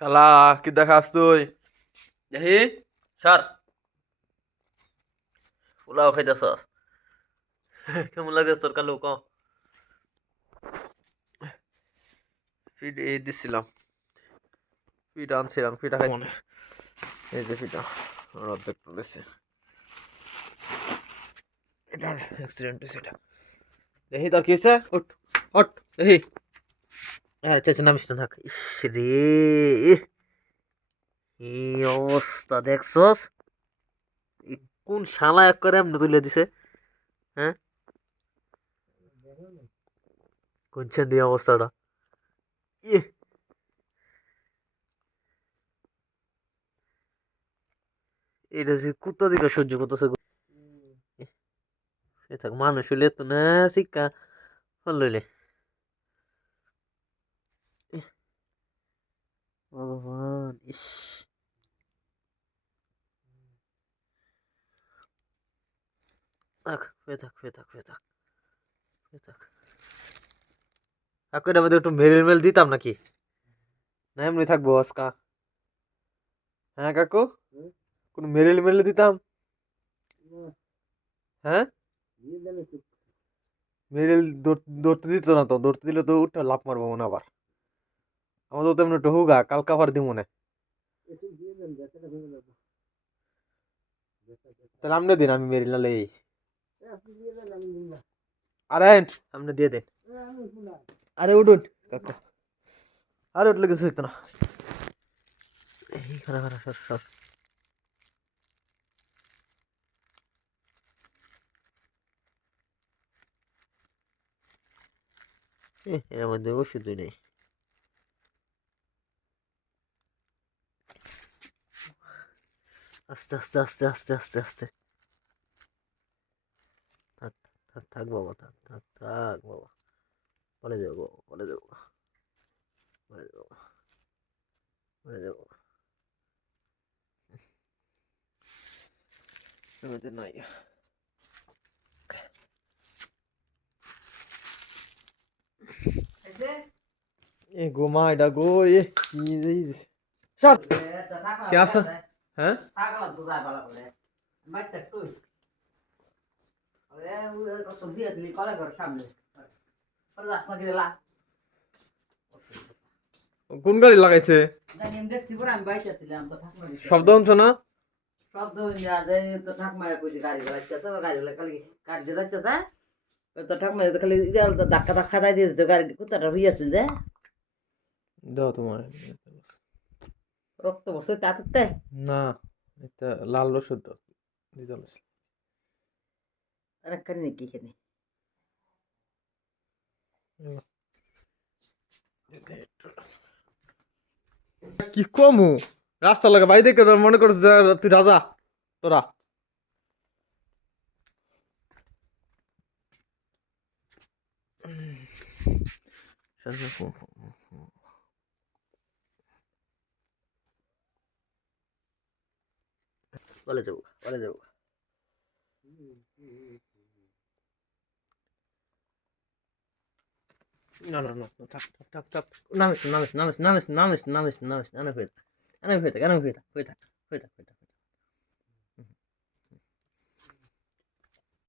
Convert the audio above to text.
শালা কি দেখাস তুই? দেখি সর পোলাও খাইতেছস। কেমন লাগতেছ তোর কালু ক? ফিড এই দিছিলাম, ফিড আনছিলাম, ফিটা খাই মনে। এই যে ফিটা আর অর্ধেক পড়েছে, এটার অ্যাক্সিডেন্ট হয়েছে এটা। দেখি তোর কি হয়েছে, উঠ উঠ দেখি। হ্যাঁ চেঁচে নামিস না, থাক। ইস রে, এই অবস্থা দেখছস? ই কোন শালা এক করে এমনি তুলে দিছে? হ্যাঁ, কোনছেন দিয়ে অবস্থাটা? ইয়ে, এটা যে কুত্তা দিকে সহ্য করতেছে গো। এ থাক মানুষ হইলে তো না শিক্ষা হলইলে। ভগবান, ইস। থাক হয়ে থাক হয়ে থাক হয়ে থাক হয়ে থাক। কাকু এটা আমাদের একটু মেল মেল দিতাম নাকি? না এমনি থাকবো আজকা? হ্যাঁ কাকু, কোনো মেরেল মেলে দিতাম? হ্যাঁ, মেরেল ধরতে দিত না তো, ধরতে দিলে তো উঠে লাভ মারবো মনে আবার। আমাদের তো এমনি একটু হুগা কালকা আবার দিব মনে। তাহলে আপনি দিন, আমি মেরিল না লেই। আরে আপনি দিয়ে দেন। আরে উঠুন কাকু, আরে উঠলে কিছু হইতো না। এই খারা খারা সর সর। এর মধ্যে ওষুধই নেই। আস্তে আস্তে আস্তে আস্তে আস্তে আস্তে। থাক থাক থাক বাবা, থাক থাক থাক বাবা। বলে যাবো বাবা, বলে যাবো, বলে যাবো, বলে যাবো। এমনিতে নাই। এ গোমা এটা গো, এ কি সর। কে আছে? হ্যাঁ, কোন গাড়ি লাগাইছে? শব্দ হচ্ছে না? শব্দ তো ঠাকমায় কইছে গাড়ি চালাইছে, তো গাড়ি গাড়ি যাইতেছে, তো ঠাকমায় তো খালি ধাক্কা ধাক্কা দেয় দিয়েছে, তো গাড়ি কুত্তাটা হইয়াছে যে দাও তোমার রক্ত বসে তাতে না, এটা লাল ওষুধ দিতে আর একটা নাকি এখানে কি কমু রাস্তা লাগে বাড়ি দেখে তোর মনে করছ তুই রাজা তোরা। বলে যাবো, বলে যাবো। না না না, থাক থাক থাক থাক, name is name is name is name is name is name is name is name is, এনে ফের থাক, এনে ফের থাক, এনে ফের থাক, হয়ে থাক হয়ে থাক হয়ে থাক।